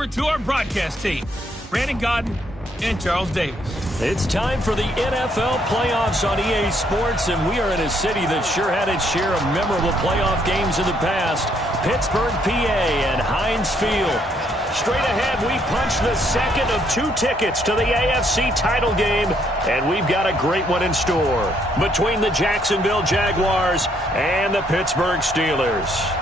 over to our broadcast team, Brandon Gaudin and Charles Davis. It's time for the NFL playoffs on EA Sports, and we are in a city that sure had its share of memorable playoff games in the past, Pittsburgh, PA, and Heinz Field. Straight ahead, we punch the second of 2 tickets to the AFC title game, and we've got a great one in store between the Jacksonville Jaguars and the Pittsburgh Steelers.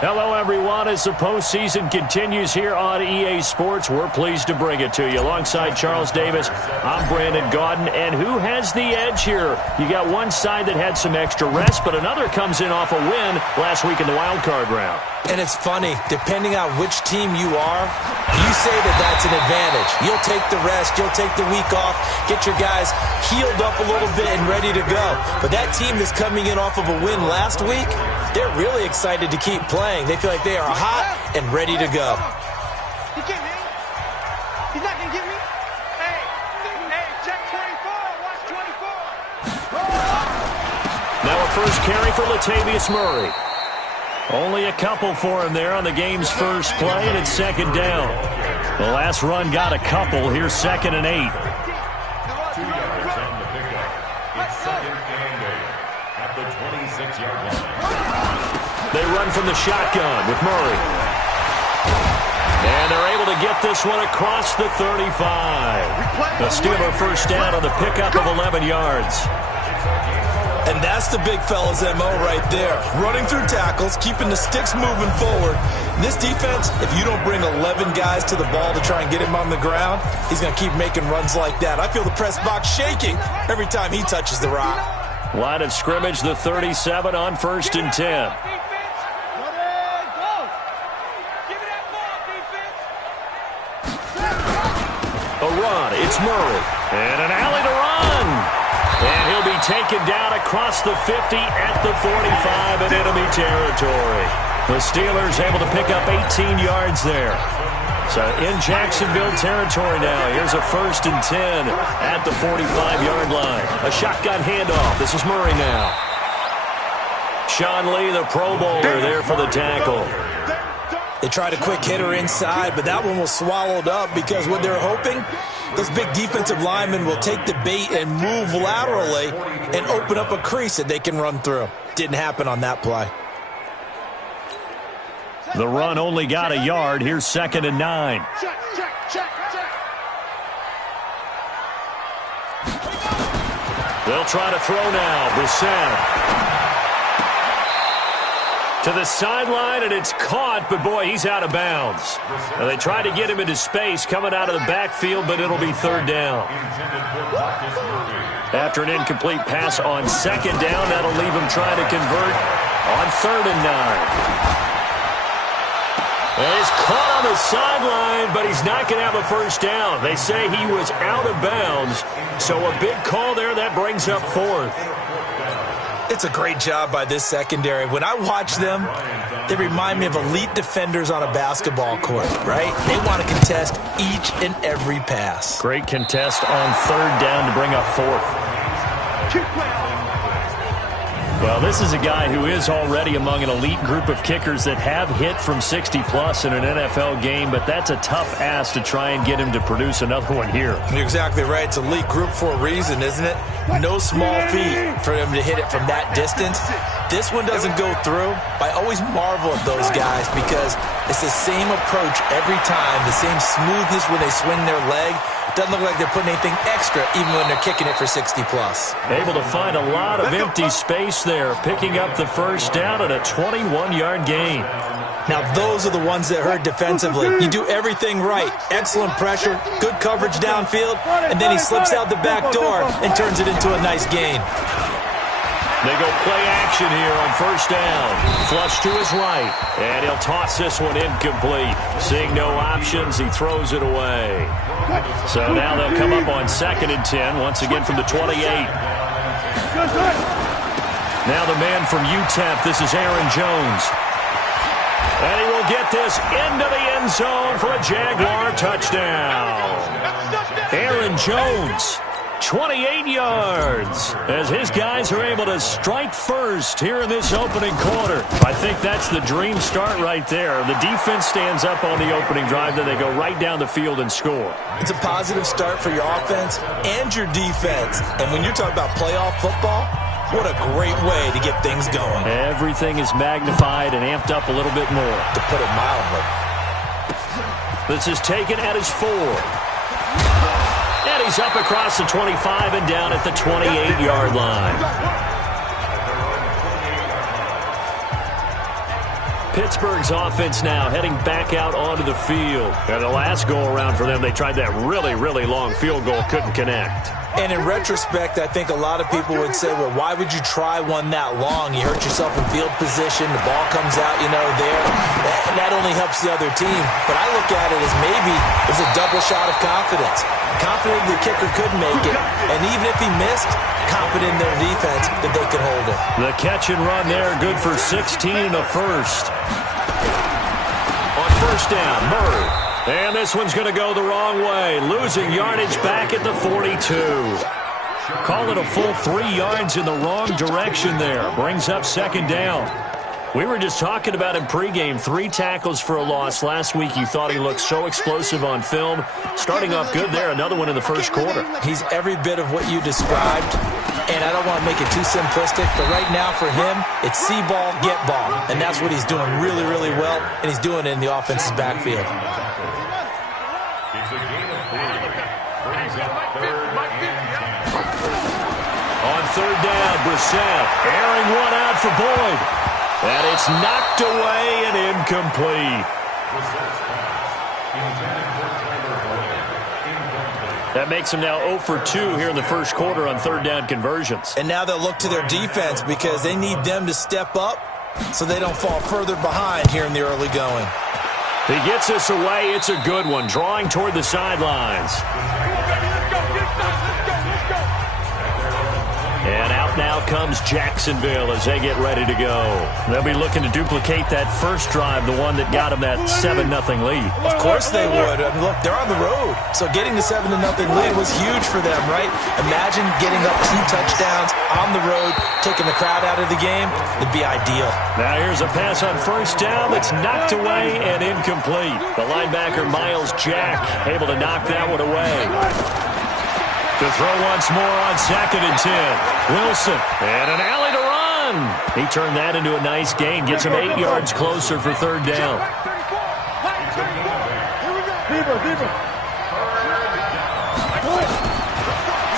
Hello, everyone. As the postseason continues here on EA Sports, we're pleased to bring it to you. Alongside Charles Davis, I'm Brandon Gaudin. And who has the edge here? You got one side that had some extra rest, but another comes in off a win last week in the wild card round. And it's funny, depending on which team you are, you say that that's an advantage. You'll take the rest, you'll take the week off, get your guys healed up a little bit and ready to go. But that team that's coming in off of a win last week, they're really excited to keep playing. They feel like they are hot and ready to go. He can't hit me. He's not going to get me. Hey, check 24. Watch 24. Now a first carry for Latavius Murray. Only a couple for him there on the game's first play, and it's second down. The last run got a couple. Here's 2nd and 8. 2 yards on the pickup. It's 2nd and 8 at the 26-yard line. They run from the shotgun with Murray. And they're able to get this one across the 35. The Steeler first down on the pickup of 11 yards. And that's the big fella's MO right there. Running through tackles, keeping the sticks moving forward. This defense, if you don't bring 11 guys to the ball to try and get him on the ground, he's going to keep making runs like that. I feel the press box shaking every time he touches the rock. Line of scrimmage, the 37 on 1st and 10. A run, it's Murray. And an alley to run. And he'll be taken down across the 50 at the 45 in enemy territory. The Steelers able to pick up 18 yards there. So in Jacksonville territory now. Here's a 1st and 10 at the 45-yard line. A shotgun handoff. This is Murray now. Sean Lee, the Pro Bowler, there for the tackle. They tried a quick hitter inside, but that one was swallowed up because what they're hoping, those big defensive linemen will take the bait and move laterally and open up a crease that they can run through. Didn't happen on that play. The run only got a yard. Here's 2nd and 9. They'll try to throw now. Brissett to the sideline, and it's caught, but boy, he's out of bounds. Now, they tried to get him into space coming out of the backfield, but it'll be 3rd down. After an incomplete pass on 2nd down, that'll leave him trying to convert on 3rd and 9. And he's caught on the sideline, but he's not going to have a first down. They say he was out of bounds, so a big call there that brings up 4th. It's a great job by this secondary. When I watch them, they remind me of elite defenders on a basketball court, right? They want to contest each and every pass. Great contest on 3rd down to bring up 4th. Well, this is a guy who is already among an elite group of kickers that have hit from 60-plus in an NFL game, but that's a tough ask to try and get him to produce another one here. You're exactly right. It's elite group for a reason, isn't it? No small feat for him to hit it from that distance. This one doesn't go through. I always marvel at those guys because it's the same approach every time, the same smoothness when they swing their leg. Doesn't look like they're putting anything extra even when they're kicking it for 60-plus. Able to find a lot of empty space there, picking up the first down at a 21-yard gain. Now, those are the ones that hurt defensively. You do everything right. Excellent pressure, good coverage downfield, and then he slips out the back door and turns it into a nice gain. They go play action here on first down. Flush to his right, and he'll toss this one incomplete. Seeing no options, he throws it away. So now they'll come up on 2nd and 10, once again from the 28. Now the man from UTEP, this is Aaron Jones. And he will get this into the end zone for a Jaguar touchdown. Aaron Jones, 28 yards, as his guys are able to strike first here in this opening quarter. I think that's the dream start right there. The defense stands up on the opening drive, then they go right down the field and score. It's a positive start for your offense and your defense. And when you're talking about playoff football, what a great way to get things going. Everything is magnified and amped up a little bit more. To put it mildly. This is taken at his 4. And he's up across the 25 and down at the 28-yard line. Pittsburgh's offense now heading back out onto the field. And the last go-around for them, they tried that really, really long field goal, couldn't connect. And in retrospect, I think a lot of people would say, well, why would you try one that long? You hurt yourself in field position. The ball comes out, there. That only helps the other team. But I look at it as maybe it's a double shot of confidence. Confident the kicker could make it. And even if he missed, confident in their defense that they could hold it. The catch and run there, good for 16 and a first. On first down, Murray. And this one's going to go the wrong way. Losing yardage back at the 42. Call it a full 3 yards in the wrong direction there. Brings up 2nd down. We were just talking about him pregame. 3 tackles for a loss. Last week you thought he looked so explosive on film. Starting off good there. Another one in the first quarter. He's every bit of what you described. And I don't want to make it too simplistic, but right now for him, it's see ball, get ball. And that's what he's doing really, really well. And he's doing it in the offense's backfield. It's a gain of 3. Brings up 3rd and 10. On 3rd down, Brissett airing one out for Boyd. And it's knocked away and incomplete. Brissett's pass intended for Tyler Boyd. Incomplete. That makes him now 0 for 2 here in the first quarter on 3rd down conversions. And now they'll look to their defense because they need them to step up so they don't fall further behind here in the early going. He gets this away. It's a good one. Drawing toward the sidelines. And out now comes Jacksonville as they get ready to go. They'll be looking to duplicate that first drive, the one that got them that 7-0 lead. Of course they would. I mean, look, they're on the road. So getting the 7-0 lead was huge for them, right? Imagine getting up 2 touchdowns on the road, taking the crowd out of the game. It'd be ideal. Now here's a pass on first down that's knocked away and incomplete. The linebacker, Miles Jack, able to knock that one away. To throw once more on 2nd and 10. Wilson, and an alley to run. He turned that into a nice gain. Gets him 8 yards closer for 3rd down.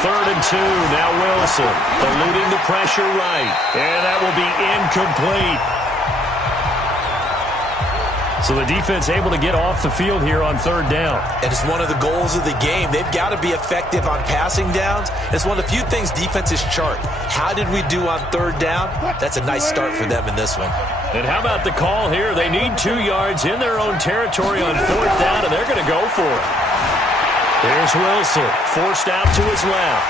3rd and 2. Now Wilson, eluding the pressure right. And that will be incomplete. So the defense able to get off the field here on 3rd down. And it's one of the goals of the game. They've got to be effective on passing downs. It's one of the few things defenses chart. How did we do on 3rd down? That's a nice start for them in this one. And how about the call here? They need 2 yards in their own territory on 4th down, and they're going to go for it. Here's Wilson, forced out to his left.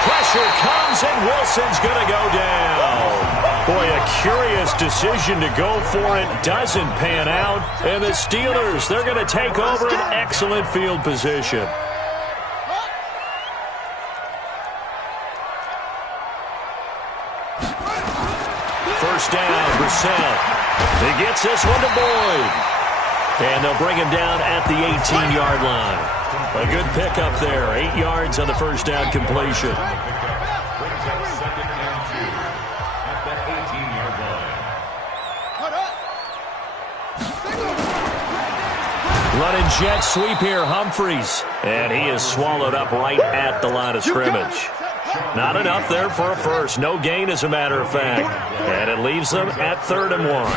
Pressure comes, and Wilson's going to go down. Boy, a curious decision to go for it. Doesn't pan out. And the Steelers, they're going to take over an excellent field position. First down, Brissett. He gets this one to Boyd. And they'll bring him down at the 18-yard line. A good pickup there. 8 yards on the first down completion. Brings up 2nd and 2 at the 18-yard line. Running jet sweep here, Humphreys. And he is swallowed up right at the line of scrimmage. Not enough there for a first. No gain, as a matter of fact. And it leaves them at 3rd and 1.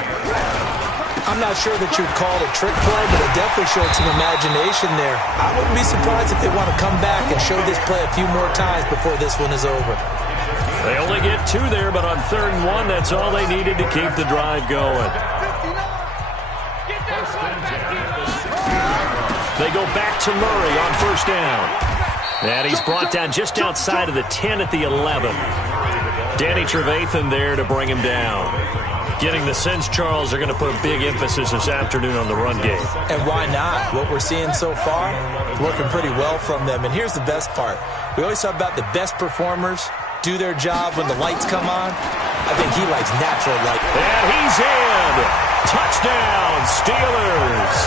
I'm not sure that you'd call it a trick play, but it definitely showed some imagination there. I wouldn't be surprised if they want to come back and show this play a few more times before this one is over. They only get 2 there, but on 3rd and 1, that's all they needed to keep the drive going. They go back to Murray on 1st down. And he's brought down just outside of the 10 at the 11. Danny Trevathan there to bring him down. Getting the sense, Charles, they're going to put a big emphasis this afternoon on the run game. And why not? What we're seeing so far is working pretty well from them. And here's the best part. We always talk about the best performers do their job when the lights come on. I think he likes natural light. And he's in. Touchdown, Steelers.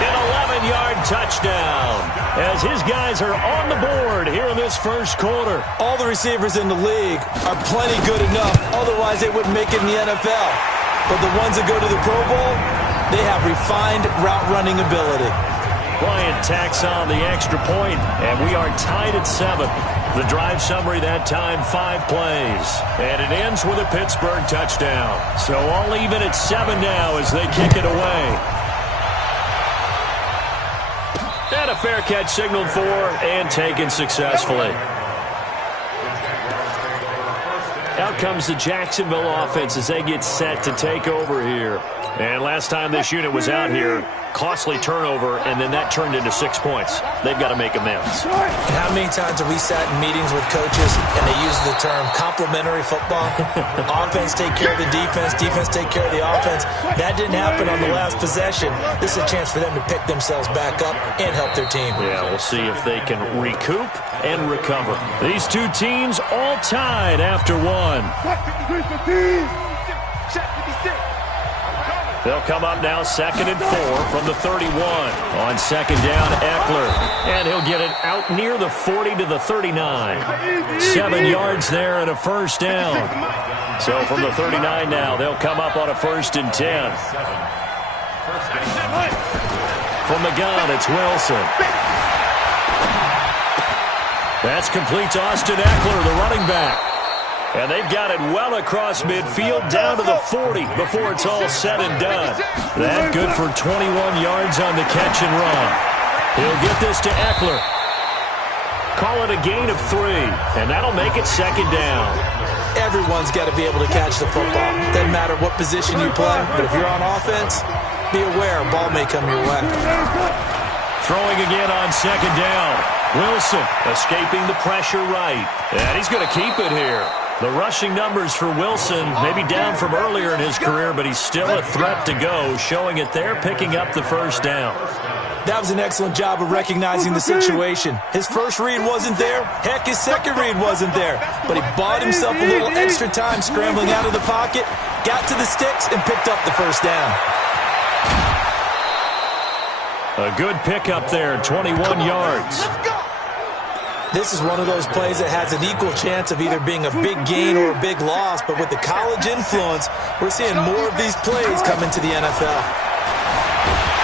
An 11-yard touchdown as his guys are on the board here in this first quarter. All the receivers in the league are plenty good enough. Otherwise, they wouldn't make it in the NFL. But the ones that go to the Pro Bowl, they have refined route-running ability. Bryant tacks on the extra point, and we are tied at 7. The drive summary that time, 5 plays. And it ends with a Pittsburgh touchdown. So all even at 7 now as they kick it away. And a fair catch signaled for and taken successfully. Out comes the Jacksonville offense as they get set to take over here. And last time this unit was out here, costly turnover, and then that turned into 6 points. They've got to make amends. And how many times have we sat in meetings with coaches and they use the term complementary football? Offense take care of the defense, defense take care of the offense. That didn't happen on the last possession. This is a chance for them to pick themselves back up and help their team. Yeah, we'll see if they can recoup and recover. These two teams all tied after 1. They'll come up now 2nd and 4 from the 31. On 2nd down, Eckler. And he'll get it out near the 40 to the 39. 7 yards there and a 1st down. So from the 39 now, they'll come up on a 1st and 10. From the gun, it's Wilson. That's complete to Austin Eckler, the running back. And they've got it well across midfield down to the 40 before it's all said and done. That good for 21 yards on the catch and run. He'll get this to Eckler. Call it a gain of 3, and that'll make it 2nd down. Everyone's got to be able to catch the football. Doesn't matter what position you play, but if you're on offense, be aware a ball may come your way. Throwing again on 2nd down. Wilson escaping the pressure right. And he's going to keep it here. The rushing numbers for Wilson may be down from earlier in his career, but he's still a threat to go, showing it there, picking up the 1st down. That was an excellent job of recognizing the situation. His first read wasn't there. Heck, his second read wasn't there. But he bought himself a little extra time scrambling out of the pocket, got to the sticks, and picked up the 1st down. A good pickup there, 21 yards. This is one of those plays that has an equal chance of either being a big gain or a big loss, but with the college influence, we're seeing more of these plays come into the NFL.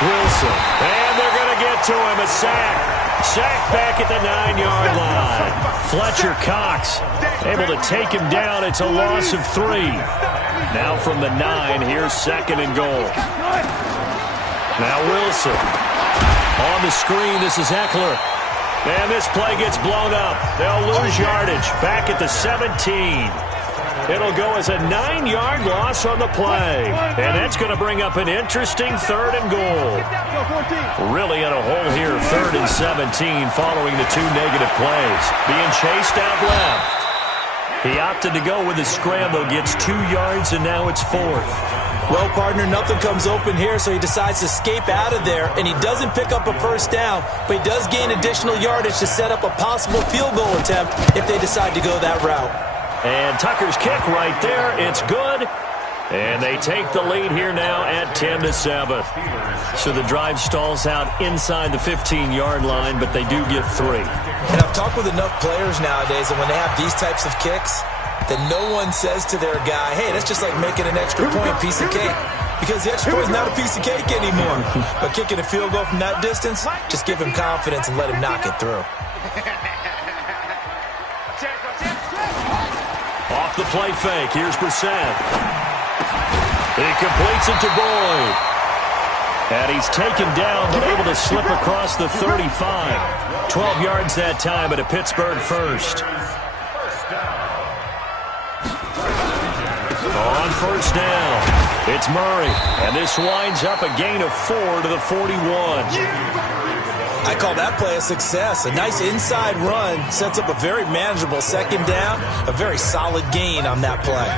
Wilson, and they're going to get to him, a sack. Sack back at the 9-yard line. Fletcher Cox able to take him down. It's a loss of 3. Now from the 9, here's 2nd and goal. Now Wilson. On the screen, this is Eckler. And this play gets blown up. They'll lose yardage back at the 17. It'll go as a 9-yard loss on the play. And that's going to bring up an interesting 3rd and goal. Really in a hole here, 3rd and 17 following the 2 negative plays. Being chased out left. He opted to go with a scramble, gets 2 yards, and now it's 4th. Well, partner, nothing comes open here, so he decides to escape out of there, and he doesn't pick up a 1st down, but he does gain additional yardage to set up a possible field goal attempt if they decide to go that route. And Tucker's kick right there. It's good. And they take the lead here now at 10-7. So the drive stalls out inside the 15-yard line, but they do get 3. And I've talked with enough players nowadays, and when they have these types of kicks, that no one says to their guy, hey, that's just like making an extra point, piece of cake. Because the extra point is not a piece of cake anymore. But kicking a field goal from that distance, just give him confidence and let him knock it through. Off the play fake, here's Brissett. He completes it to Boyd. And he's taken down, but able to slip across the 35. 12 yards that time at a Pittsburgh first. On first down, it's Murray. And this winds up a gain of 4 to the 41. I call that play a success. A nice inside run sets up a very manageable second down. A very solid gain on that play.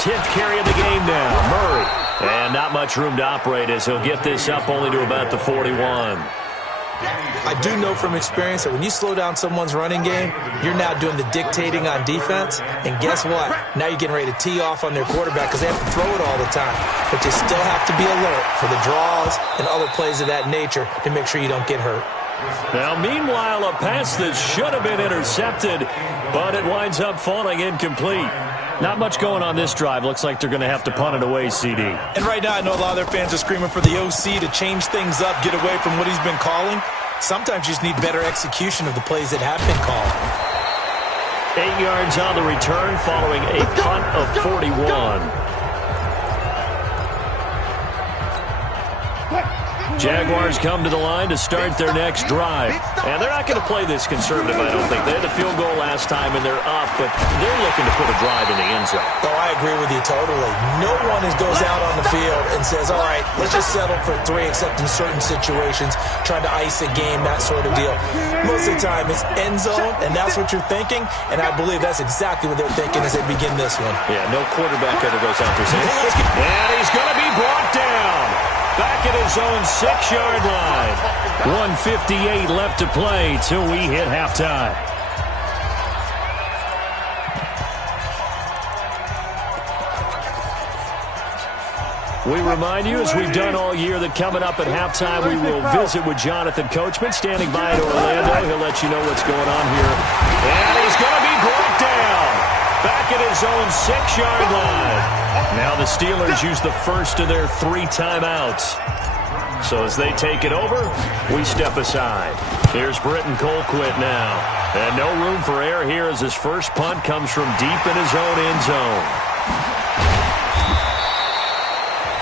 10th carry of the game now, Murray. And not much room to operate as he'll get this up only to about the 41. I do know from experience that when you slow down someone's running game, you're now doing the dictating on defense. And guess what? Now you're getting ready to tee off on their quarterback because they have to throw it all the time. But you still have to be alert for the draws and other plays of that nature to make sure you don't get hurt. Now, meanwhile, a pass that should have been intercepted, but it winds up falling incomplete. Not much going on this drive. Looks like they're going to have to punt it away, CD. And right now, I know a lot of their fans are screaming for the OC to change things up, get away from what he's been calling. Sometimes you just need better execution of the plays that have been called. 8 yards on the return following a punt of 41. Jaguars come to the line to start their next drive. And they're not going to play this conservative, I don't think. They had a field goal last time, and they're up, but they're looking to put a drive in the end zone. Oh, I agree with you totally. No one goes out on the field and says, all right, let's just settle for 3, except in certain situations, trying to ice a game, that sort of deal. Most of the time, it's end zone, and that's what you're thinking, and I believe that's exactly what they're thinking as they begin this one. Yeah, no quarterback ever goes out there saying, and he's going to be brought down. Back at his own 6-yard line. 1:58 left to play till we hit halftime. We remind you, as we've done all year, that coming up at halftime, we will visit with Jonathan Coachman, standing by in Orlando. He'll let you know what's going on here. And he's going to be brought down. Back at his own 6-yard line. Now the Steelers use the first of their 3 timeouts. So as they take it over, we step aside. Here's Britton Colquitt now. And no room for error here as his first punt comes from deep in his own end zone.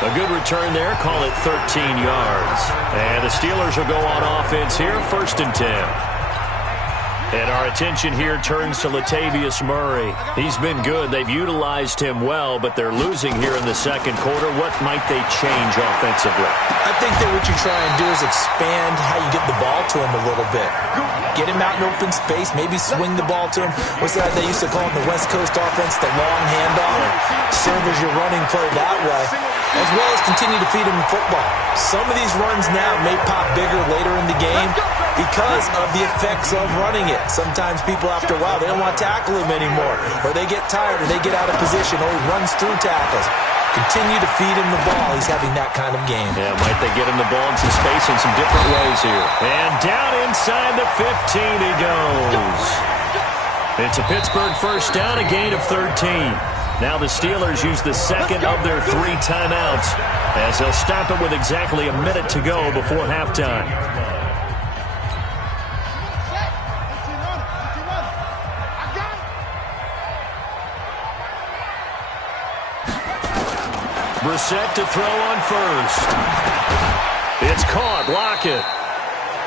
A good return there, call it 13 yards. And the Steelers will go on offense here, 1st and 10. And our attention here turns to Latavius Murray. He's been good. They've utilized him well, but they're losing here in the second quarter. What might they change offensively? I think that what you try and do is expand how you get the ball to him a little bit. Get him out in open space, maybe swing the ball to him. What's that they used to call in the West Coast offense, the long handoff? Serve as your running play that way, as well as continue to feed him the football. Some of these runs now may pop bigger later in the game because of the effects of running it. Sometimes people, after a while, they don't want to tackle him anymore, or they get tired, or they get out of position, or he runs through tackles. Continue to feed him the ball. He's having that kind of game. Yeah, might they get him the ball in some space in some different ways here. And down inside the 15 he goes. It's a Pittsburgh first down, a gain of 13. Now the Steelers use the second of their 3 timeouts as they'll stop it with exactly a minute to go before halftime. Brissett to throw on first. It's caught. Lockett.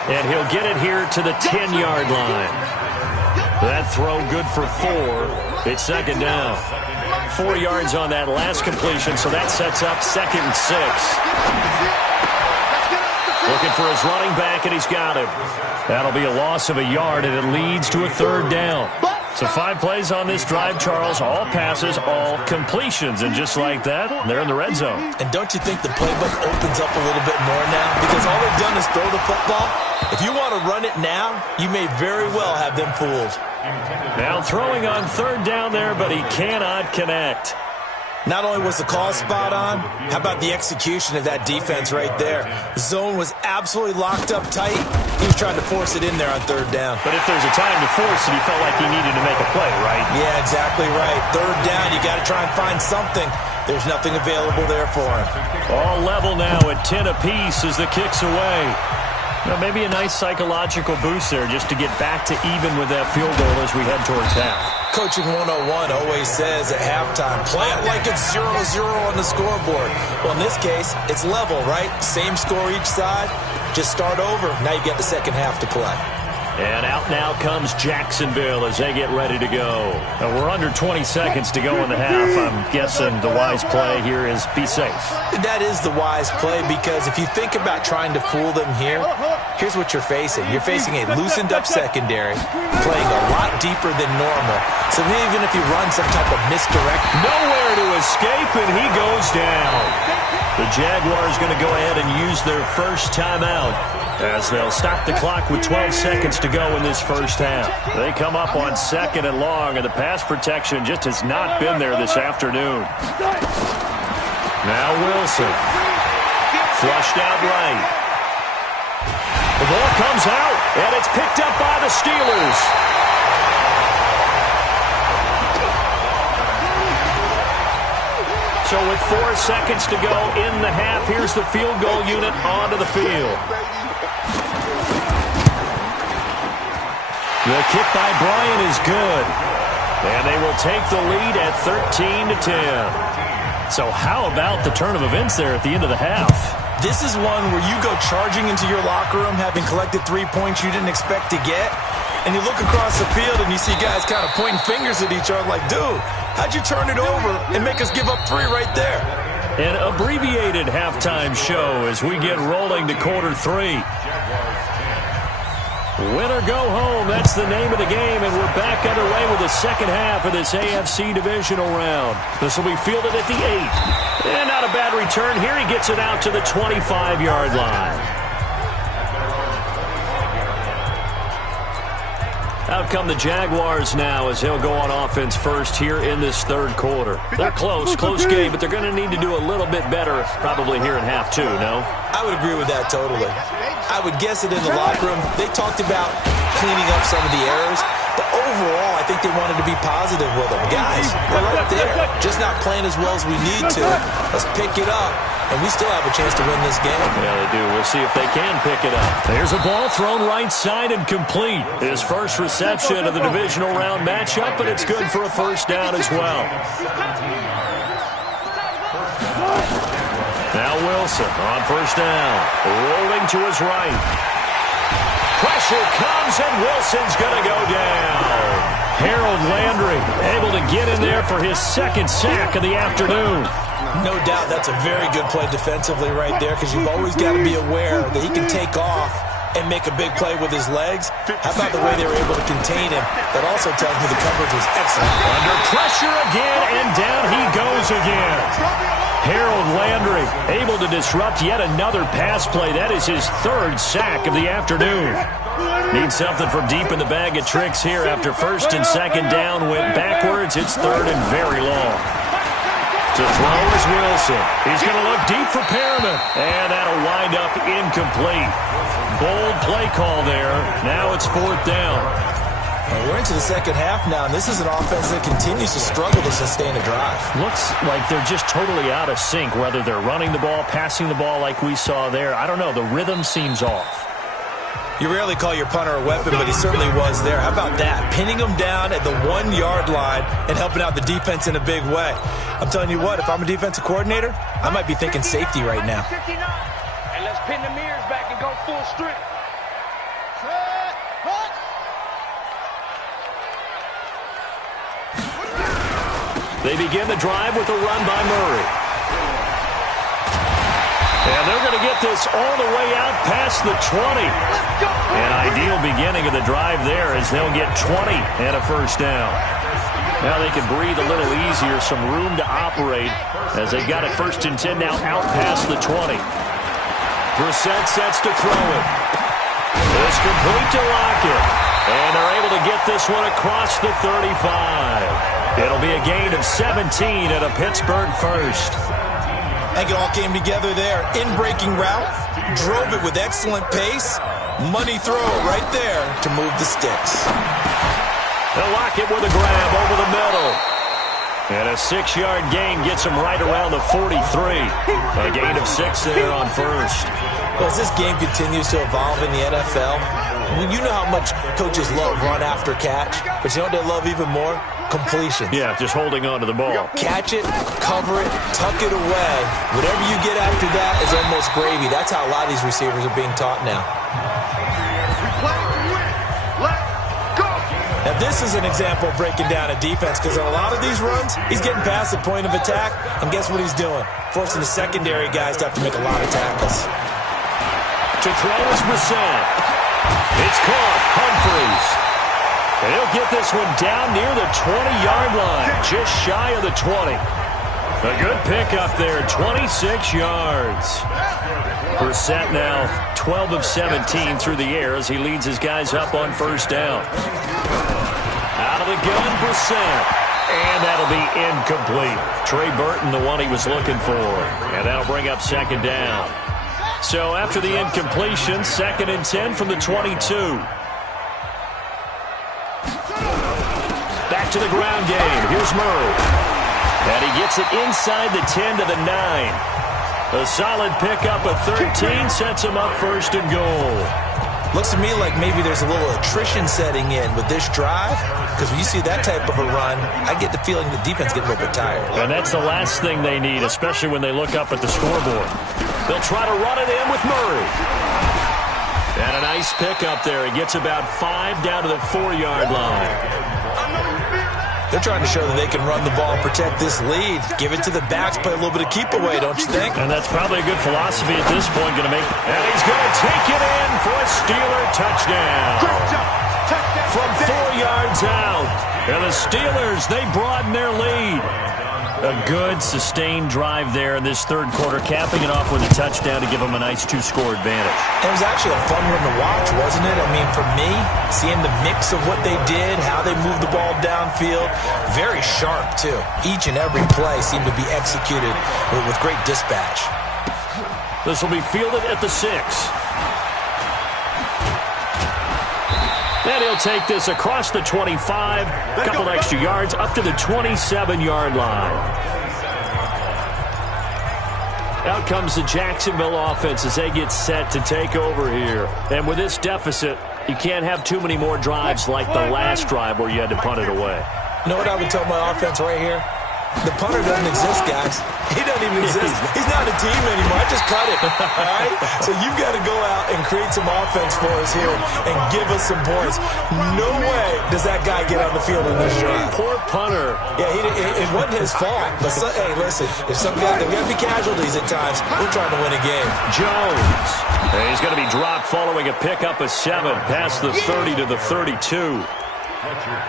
And he'll get it here to the 10-yard line. That throw good for 4. It's second down. 4 yards on that last completion, so that sets up 2nd and 6. Looking for his running back, and he's got him. That'll be a loss of a yard, and it leads to a 3rd down. So 5 plays on this drive, Charles. All passes, all completions. And just like that, they're in the red zone. And don't you think the playbook opens up a little bit more now? Because all they've done is throw the football. If you want to run it now, you may very well have them fooled. Now throwing on 3rd down there, but he cannot connect. Not only was the call spot on, how about the execution of that defense right there? The zone was absolutely locked up tight. He was trying to force it in there on 3rd down. But if there's a time to force it, he felt like he needed to make a play, right? Yeah, exactly right. 3rd down, you got to try and find something. There's nothing available there for him. All level now at 10 apiece as the kick's away. Well, maybe a nice psychological boost there just to get back to even with that field goal as we head towards half. Coaching 101 always says at halftime, play it like it's 0-0 on the scoreboard. Well, in this case, it's level, right? Same score each side. Just start over. Now you get the second half to play. And out now comes Jacksonville as they get ready to go. We're under 20 seconds to go in the half. I'm guessing the wise play here is be safe. That is the wise play because if you think about trying to fool them here, here's what you're facing. You're facing a loosened up secondary, playing a lot deeper than normal. So even if you run some type of misdirect, nowhere to escape, and he goes down. The Jaguars going to go ahead and use their first timeout as they'll stop the clock with 12 seconds to go in this first half. They come up on 2nd and long, and the pass protection just has not been there this afternoon. Now Wilson. Flushed out right. The ball comes out, and it's picked up by the Steelers. So with 4 seconds to go in the half, here's the field goal unit onto the field. The kick by Bryant is good. And they will take the lead at 13-10. So how about the turn of events there at the end of the half? This is one where you go charging into your locker room having collected 3 points you didn't expect to get. And you look across the field and you see guys kind of pointing fingers at each other like, dude, how'd you turn it over and make us give up 3 right there? An abbreviated halftime show as we get rolling to quarter 3. Win or go home, that's the name of the game, and we're back underway with the second half of this AFC divisional round. This will be fielded at the 8. And not a bad return here. He gets it out to the 25-yard line. Out come the Jaguars now as he'll go on offense first here in this third quarter. They're close game, but they're going to need to do a little bit better probably here in half 2, no? I would agree with that totally. I would guess it in the locker room. They talked about cleaning up some of the errors, but overall, I think they wanted to be positive with them. Guys, we're right there, just not playing as well as we need to. Let's pick it up, and we still have a chance to win this game. Yeah, they do. We'll see if they can pick it up. There's a ball thrown right side and complete. His first reception of the divisional round matchup, but it's good for a first down as well. Now Wilson on first down, rolling to his right. Pressure comes, and Wilson's going to go down. Harold Landry able to get in there for his second sack of the afternoon. No doubt that's a very good play defensively right there because you've always got to be aware that he can take off and make a big play with his legs. How about the way they were able to contain him? That also tells me the coverage was excellent. Under pressure again, and down he goes again. Harold Landry able to disrupt yet another pass play. That is his 3rd sack of the afternoon. Needs something from deep in the bag of tricks here after 1st and 2nd down went backwards. It's 3rd and very long. To throw is Wilson. He's going to look deep for Perriman. And that'll wind up incomplete. Bold play call there. Now it's 4th down. And we're into the second half now, and this is an offense that continues to struggle to sustain a drive. Looks like they're just totally out of sync, whether they're running the ball, passing the ball like we saw there. I don't know. The rhythm seems off. You rarely call your punter a weapon, but he certainly was there. How about that? Pinning him down at the 1-yard line and helping out the defense in a big way. I'm telling you what, if I'm a defensive coordinator, I might be thinking safety right now. And let's pin the mirrors back and go full strength. They begin the drive with a run by Murray. And they're going to get this all the way out past the 20. An ideal beginning of the drive there as they'll get 20 and a first down. Now they can breathe a little easier, some room to operate as they got it 1st and 10 now out past the 20. Brissett sets to throw it. It's complete to Lockett. And they're able to get this one across the 35. It'll be a gain of 17 at a Pittsburgh first. I think it all came together there. In-breaking route, drove it with excellent pace. Money throw right there to move the sticks. They'll lock it with a grab over the middle. And a 6-yard gain gets him right around the 43. A gain of 6 there on first. Well, as this game continues to evolve in the NFL, you know how much coaches love run after catch, but you know what they love even more? Completions. Yeah, just holding on to the ball. Catch it, cover it, tuck it away. Whatever you get after that is almost gravy. That's how a lot of these receivers are being taught now. Now, this is an example of breaking down a defense because on a lot of these runs, he's getting past the point of attack, and guess what he's doing? Forcing the secondary guys to have to make a lot of tackles. To throw is Brissett. It's caught. Humphries. And he'll get this one down near the 20-yard line, just shy of the 20. A good pickup there, 26 yards. Brissett now 12 of 17 through the air as he leads his guys up on first down. Out of the gun, Brissett. And that'll be incomplete. Trey Burton, the one he was looking for. And that'll bring up second down. So after the incompletion, 2nd and 10 from the 22. Back to the ground game. Here's Murray. And he gets it inside the 10 to the 9. A solid pickup of 13 sets him up 1st and goal. Looks to me like maybe there's a little attrition setting in with this drive, because when you see that type of a run, I get the feeling the defense gets a little bit tired. And that's the last thing they need, especially when they look up at the scoreboard. They'll try to run it in with Murray. And a nice pickup there. He gets about 5 down to the 4-yard line. They're trying to show that they can run the ball and protect this lead. Give it to the backs, play a little bit of keep away, don't you think? And that's probably a good philosophy at this point. And he's going to take it in for a Steeler touchdown. From 4 yards out. And the Steelers, they broaden their lead. A good, sustained drive there in this 3rd quarter, capping it off with a touchdown to give them a nice 2-score advantage. It was actually a fun one to watch, wasn't it? I mean, for me, seeing the mix of what they did, how they moved the ball downfield, very sharp, too. Each and every play seemed to be executed with great dispatch. This will be fielded at the 6. And he'll take this across the 25, a couple extra yards, up to the 27-yard line. Out comes the Jacksonville offense as they get set to take over here. And with this deficit, you can't have too many more drives like the last drive where you had to punt it away. You know what I would tell my offense right here? The punter doesn't exist, guys. He doesn't even exist. He's not a team anymore. I just cut it. All right? So you've got to go out and create some offense for us here and give us some points. No way does that guy get on the field in this drive. Poor punter. Yeah, it wasn't his fault. But hey, listen, if some guys, there got to be casualties at times. We're trying to win a game. Jones. And he's going to be dropped following a pickup of 7 past the 30 to the 32.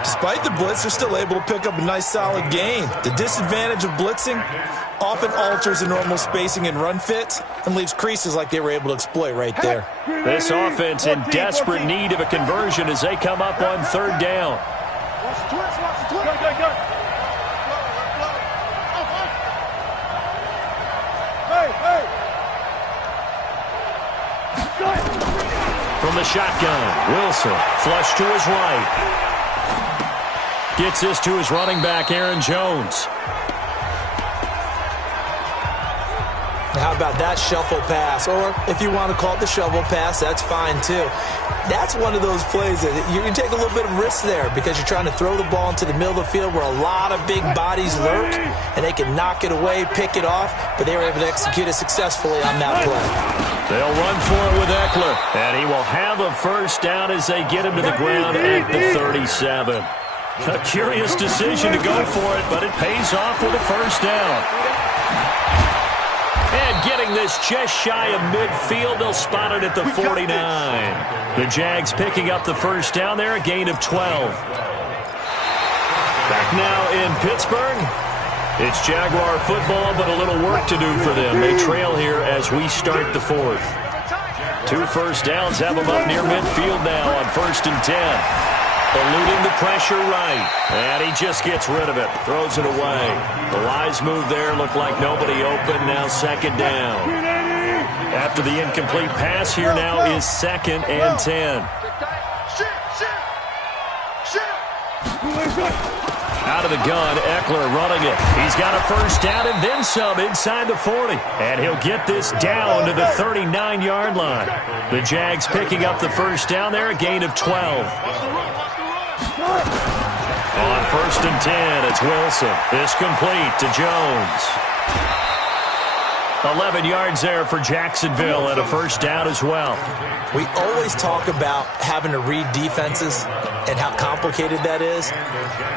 Despite the blitz, they're still able to pick up a nice solid gain. The disadvantage of blitzing often alters the normal spacing and run fits and leaves creases like they were able to exploit right there. This offense in desperate need of a conversion as they come up on 3rd down. From the shotgun, Wilson flush to his right. Gets this to his running back, Aaron Jones. How about that shuffle pass? Or if you want to call it the shovel pass, that's fine too. That's one of those plays that you can take a little bit of risk there because you're trying to throw the ball into the middle of the field where a lot of big bodies lurk, and they can knock it away, pick it off, but they were able to execute it successfully on that play. They'll run for it with Eckler, and he will have a first down as they get him to the ground at the 37. A curious decision to go for it, but it pays off with a first down. And getting this just shy of midfield, they'll spot it at the 49. The Jags picking up the first down there, a gain of 12. Back now in Pittsburgh. It's Jaguar football, but a little work to do for them. They trail here as we start the 4th. 2 first downs have them up near midfield now on 1st and 10. Eluding the pressure right. And he just gets rid of it. Throws it away. The wise move there. Looked like nobody open. Now 2nd down. After the incomplete pass, here now is 2nd and 10. Out of the gun, Eckler running it. He's got a first down and then some inside the 40. And he'll get this down to the 39-yard line. The Jags picking up the first down there, a gain of 12. On 1st and 10, it's Wilson. This complete to Jones. 11 yards there for Jacksonville and a first down as well. We always talk about having to read defenses and how complicated that is.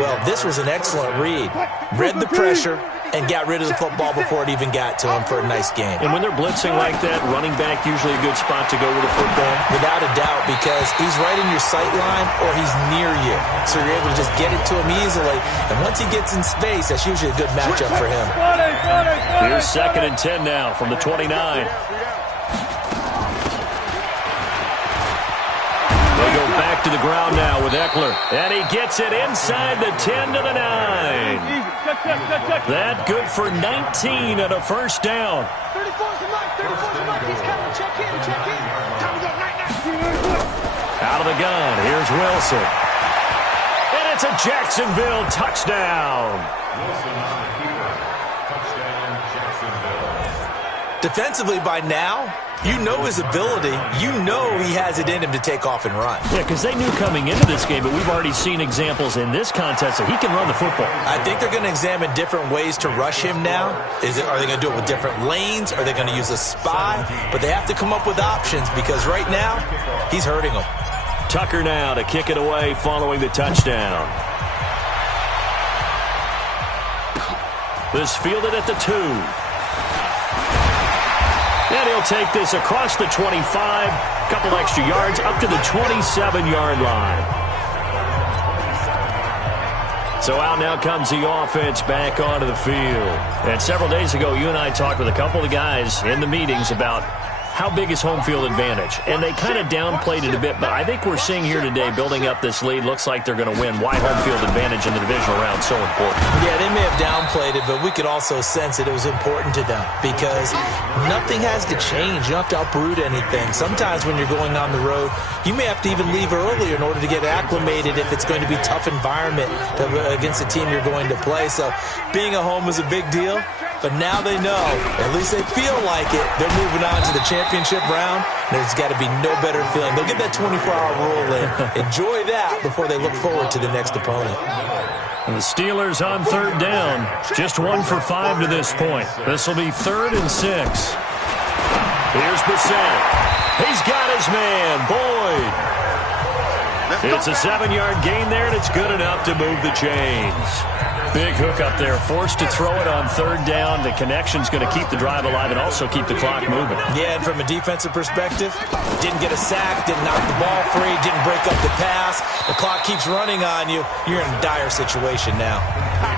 Well, this was an excellent read. Read the pressure and got rid of the football before it even got to him for a nice game. And when they're blitzing like that, running back usually a good spot to go with the football? Without a doubt, because he's right in your sight line or he's near you. So you're able to just get it to him easily. And once he gets in space, that's usually a good matchup for him. Here's 2nd and 10 now from the 29. They go back to the ground now with Eckler. And he gets it inside the 10 to the 9. That good for 19 and a first down. 34's the mark. 34's the mark. He's coming. Check in. Time to go. Night. Out of the gun. Here's Wilson. And it's a Jacksonville touchdown. Wilson on the keeper. Touchdown, Jacksonville. Defensively by now, you know his ability. You know he has it in him to take off and run. Yeah, because they knew coming into this game, but we've already seen examples in this contest that he can run the football. I think they're going to examine different ways to rush him now. Are they going to do it with different lanes? Are they going to use a spy? But they have to come up with options because right now, he's hurting them. Tucker now to kick it away following the touchdown. This fielded at the 2. And he'll take this across the 25, couple extra yards, up to the 27-yard line. So out now comes the offense back onto the field. And several days ago, you and I talked with a couple of guys in the meetings about how big is home field advantage. And they kind of downplayed it a bit, but I think we're seeing here today, building up this lead, looks like they're going to win. Why home field advantage in the divisional round so important? Yeah, they may have downplayed it, but we could also sense it was important to them because nothing has to change. You don't have to uproot anything. Sometimes when you're going on the road, you may have to even leave earlier in order to get acclimated if it's going to be a tough environment against the team you're going to play. So being at home is a big deal. But now they know, at least they feel like it, they're moving on to the championship round. There's got to be no better feeling. They'll get that 24-hour rule in. Enjoy that before they look forward to the next opponent. And the Steelers on 3rd down. Just 1 for 5 to this point. This will be 3rd and 6. Here's Brissett. He's got his man, Boyd. It's a 7-yard gain there, and it's good enough to move the chains. Big hook up there, forced to throw it on 3rd down. The connection's going to keep the drive alive and also keep the clock moving. Yeah, and from a defensive perspective, didn't get a sack, didn't knock the ball free, didn't break up the pass. The clock keeps running on you. You're in a dire situation now.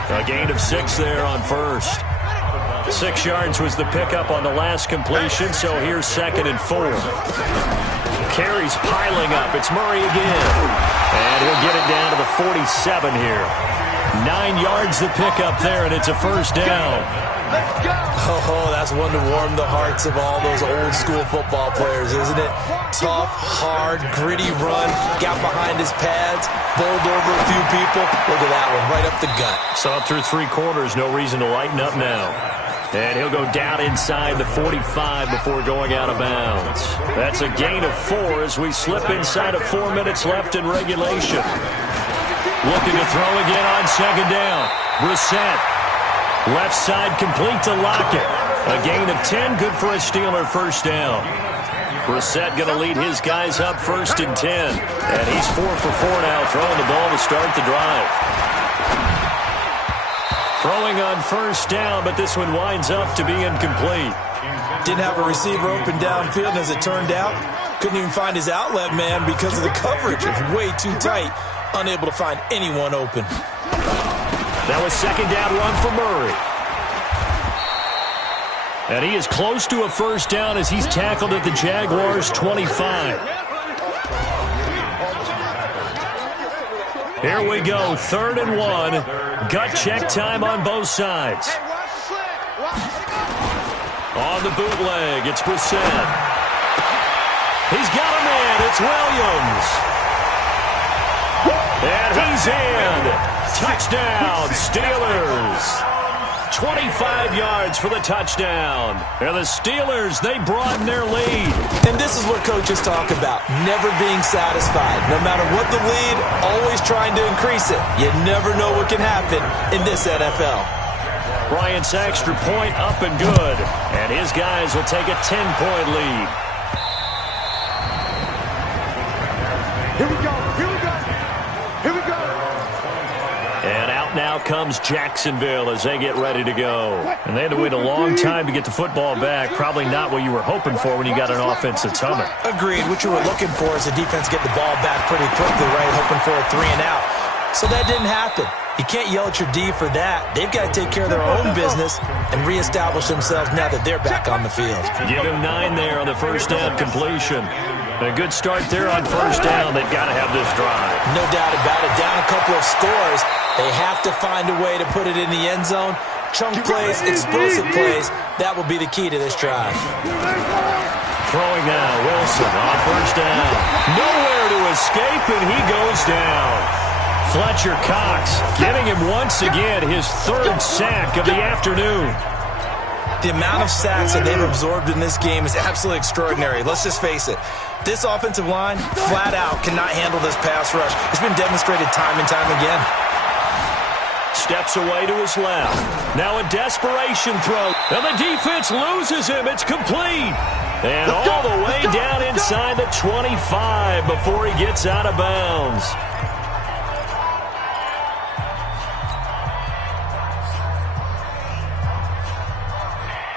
A gain of 6 there on 1st. 6 yards was the pickup on the last completion, so here's 2nd and 4. Carries piling up. It's Murray again. And he'll get it down to the 47 here. 9 yards the pickup there, and it's a first down. Oh, that's one to warm the hearts of all those old school football players, isn't it? Tough, hard, gritty run. Got behind his pads, bowled over a few people. Look at that one, right up the gut. Saw through 3 quarters, no reason to lighten up now. And he'll go down inside the 45 before going out of bounds. That's a gain of 4 as we slip inside of 4 minutes left in regulation. Looking to throw again on 2nd down. Brissett. Left side complete to Lockett. A gain of 10, good for a Steeler first down. Brissett going to lead his guys up 1st and 10. And he's 4 for 4 now, throwing the ball to start the drive. Throwing on 1st down, but this one winds up to be incomplete. Didn't have a receiver open downfield, and as it turned out, couldn't even find his outlet man because of the coverage. It's way too tight. Unable to find anyone open. That was 2nd down run for Murray. And he is close to a first down as he's tackled at the Jaguars' 25. Here we go, 3rd and 1. Gut check time on both sides. On the bootleg, it's Brissett. He's got a man, it's Williams. And he's He's in. Touchdown, Steelers. 25 yards for the touchdown. And the Steelers, they broaden their lead. And this is what coaches talk about, never being satisfied. No matter what the lead, always trying to increase it. You never know what can happen in this NFL. Bryant's extra point up and good. And his guys will take a 10-point lead. Here we go. Here we go. Here we go. And out now comes Jacksonville as they get ready to go. And they had to wait a long time to get the football back. Probably not what you were hoping for when you got an offense that's humming. Agreed. What you were looking for is the defense get the ball back pretty quickly, right? Hoping for a 3 and out. So that didn't happen. You can't yell at your D for that. They've got to take care of their own business and reestablish themselves now that they're back on the field. Give him 9 there on the first down completion. A good start there on first down. They've got to have this drive. No doubt about it. Down a couple of scores. They have to find a way to put it in the end zone. Chunk plays, explosive plays. That will be the key to this drive. Throwing now, Wilson on first down. Nowhere to escape, and he goes down. Fletcher Cox getting him once again his 3rd sack of the afternoon. The amount of sacks that they've absorbed in this game is absolutely extraordinary. Let's just face it. This offensive line, flat out, cannot handle this pass rush. It's been demonstrated time and time again. Steps away to his left. Now a desperation throw. And the defense loses him. It's complete. And all the way down inside the 25 before he gets out of bounds.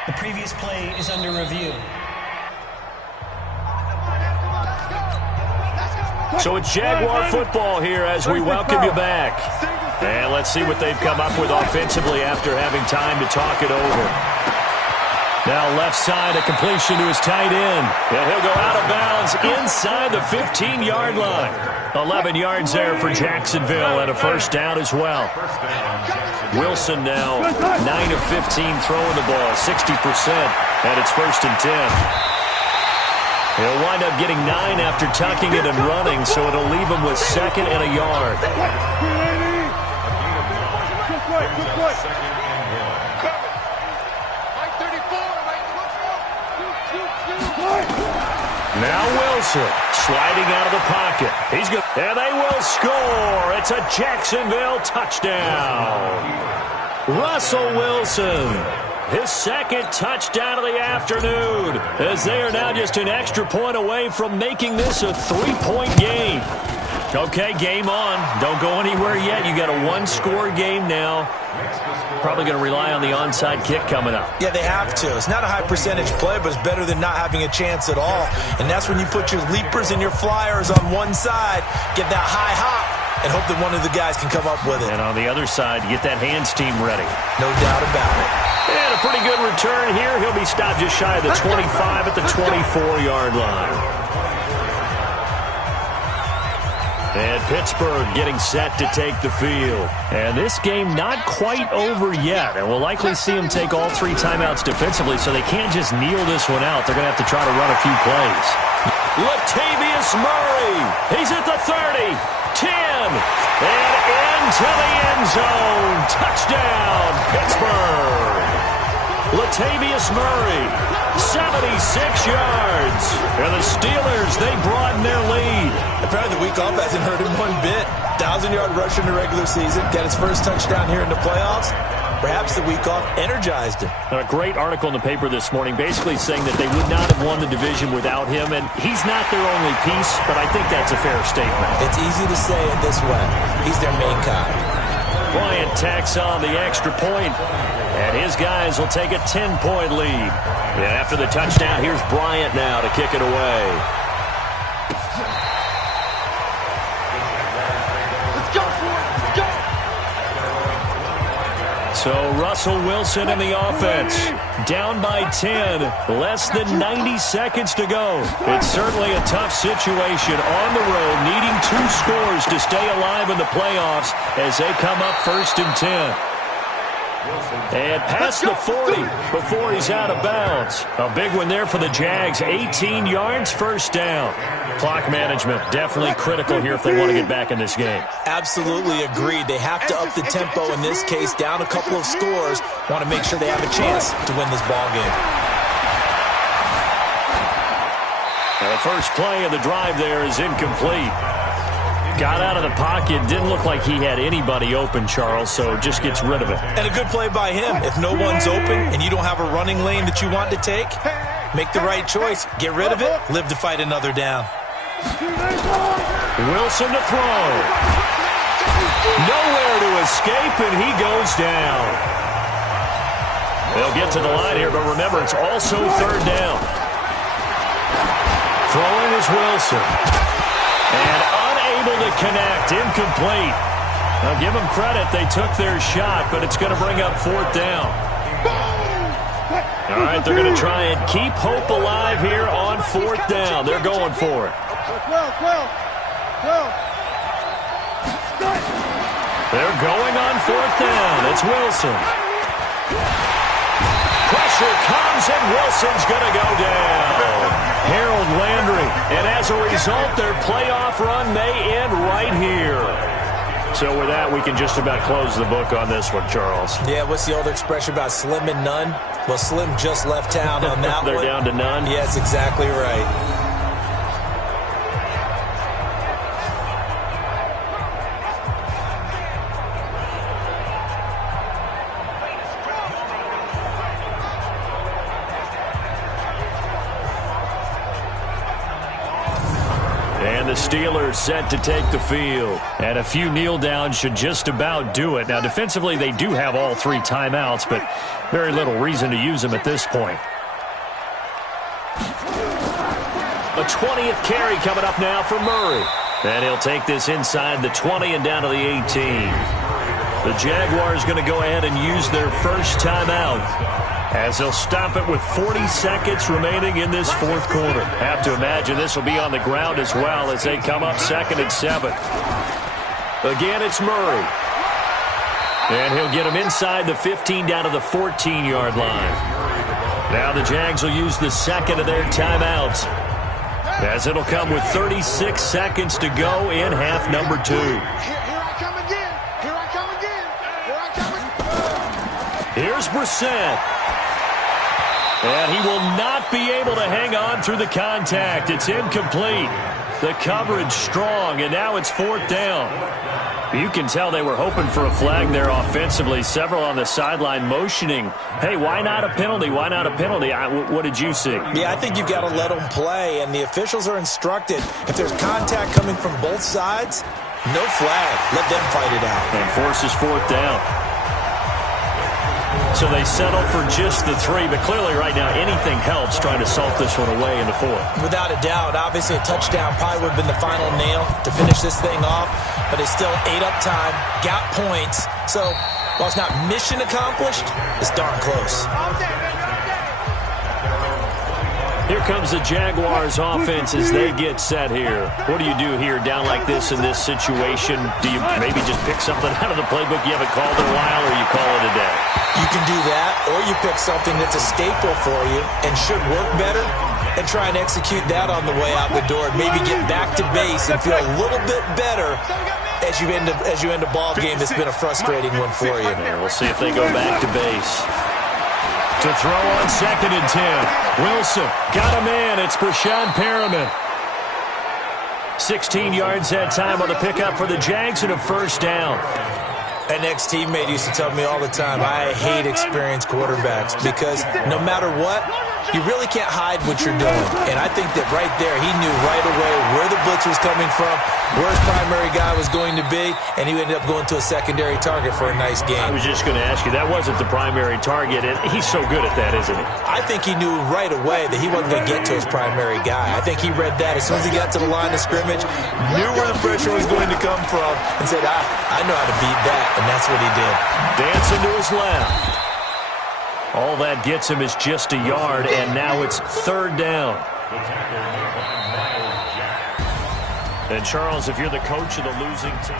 The previous play is under review. So it's Jaguar football here as we welcome you back. And let's see what they've come up with offensively after having time to talk it over. Now left side, a completion to his tight end. And he'll go out of bounds inside the 15-yard line. 11 yards there for Jacksonville and a first down as well. Wilson now 9 of 15 throwing the ball, 60%, and it's 1st and 10. He'll wind up getting 9 after tucking it and running, so it'll leave him with 2nd and a yard. Now Wilson sliding out of the pocket. He's good. And they will score. It's a Jacksonville touchdown. Russell Wilson, his 2nd touchdown of the afternoon, as they are now just an extra point away from making this a 3-point game. Okay, game on. Don't go anywhere yet. You got a 1-score game now. Probably going to rely on the onside kick coming up. Yeah, they have to. It's not a high percentage play, but it's better than not having a chance at all. And that's when you put your leapers and your flyers on one side, get that high hop, and hope that one of the guys can come up with it. And on the other side, get that hands team ready. No doubt about it. And a pretty good return here. He'll be stopped just shy of the 25 at the 24-yard line. And Pittsburgh getting set to take the field. And this game not quite over yet. And we'll likely see them take all 3 timeouts defensively, so they can't just kneel this one out. They're going to have to try to run a few plays. Latavius Murray. He's at the 30, 10, and into the end zone. Touchdown, Pittsburgh. Latavius Murray, 76 yards. And the Steelers, they broaden their lead. Apparently the week off hasn't hurt him one bit. 1,000-yard rush in the regular season. Got his first touchdown here in the playoffs. Perhaps the week off energized him. A great article in the paper this morning basically saying that they would not have won the division without him. And he's not their only piece, but I think that's a fair statement. It's easy to say it this way. He's their main guy. Bryant tacks on the extra point, and his guys will take a 10-point lead. And after the touchdown, here's Bryant now to kick it away. Let's go for it. Let's go. So Russell Wilson in the offense, down by 10, less than 90 seconds to go. It's certainly a tough situation on the road, needing 2 scores to stay alive in the playoffs as they come up 1st and 10. And past the 40 before he's out of bounds. A big one there for the Jags. 18 yards, first down. Clock management definitely critical here if they want to get back in this game. Absolutely agreed. They have to up the tempo in this case, down a couple of scores. Want to make sure they have a chance to win this ball game. The first play of the drive there is incomplete. Got out of the pocket, didn't look like he had anybody open, Charles, so just gets rid of it. And a good play by him. If no one's open and you don't have a running lane that you want to take, make the right choice. Get rid of it, live to fight another down. Wilson to throw. Nowhere to escape, and he goes down. They'll get to the line here, but remember, it's also third down. Throwing is Wilson. And unable to connect, incomplete. Now give them credit, they took their shot, but it's going to bring up fourth down. All right, they're going to try and keep hope alive here on fourth down. They're going for it. They're going on fourth down. It's Wilson. Pressure comes, and Wilson's going to go down. Harold Landry. And as a result, their playoff run may end right here. So with that, we can just about close the book on this one, Charles. Yeah, what's the old expression about slim and none? Well, Slim just left town on that They're one. down to none? Yes, exactly right. The Steelers set to take the field. And a few kneel downs should just about do it. Now, defensively, they do have all three timeouts, but very little reason to use them at this point. A 20th carry coming up now for Murray. And he'll take this inside the 20 and down to the 18. The Jaguars going to go ahead and use their first timeout, as they'll stop it with 40 seconds remaining in this fourth quarter. Have to imagine this will be on the ground as well as they come up 2nd and 7. Again, it's Murray. And he'll get him inside the 15 down to the 14-yard line. Now the Jags will use the second of their timeouts, as it'll come with 36 seconds to go in half number 2. Here's Brissett. And he will not be able to hang on through the contact. It's incomplete. The coverage strong, and now it's fourth down. You can tell they were hoping for a flag there offensively. Several on the sideline motioning, hey, why not a penalty? Why not a penalty? What did you see? Yeah, I think you've got to let them play, and the officials are instructed. If there's contact coming from both sides, no flag. Let them fight it out. And forces fourth down. So they settle for just the 3, but clearly right now anything helps trying to salt this one away in the 4th. Without a doubt, obviously a touchdown probably would have been the final nail to finish this thing off, but it's still ate up time, got points. So while it's not mission accomplished, it's darn close. Here comes the Jaguars offense as they get set here. What do you do here down like this in this situation? Do you maybe just pick something out of the playbook you haven't called in a while, or you call it a day? You can do that, or you pick something that's a staple for you and should work better and try and execute that on the way out the door and maybe get back to base and feel a little bit better as you end a ball game that's been a frustrating one for you. Yeah, we'll see if they go back to base. To throw on 2nd and 10. Wilson got a man. It's Brashad Perriman. 16 yards that time on the pickup for the Jags and a first down. An ex-teammate used to tell me all the time, I hate experienced quarterbacks because no matter what, you really can't hide what you're doing. And I think that right there, he knew right away where the blitz was coming from, where his primary guy was going to be, and he ended up going to a secondary target for a nice game. I was just going to ask you, that wasn't the primary target, and he's so good at that, isn't he? I think he knew right away that he wasn't going to get to his primary guy. I think he read that as soon as he got to the line of scrimmage, knew where the pressure was going to come from, and said, I know how to beat that, and that's what he did. Dancing to his left. All that gets him is just a yard, and now it's third down. And Charles, if you're the coach of the losing team...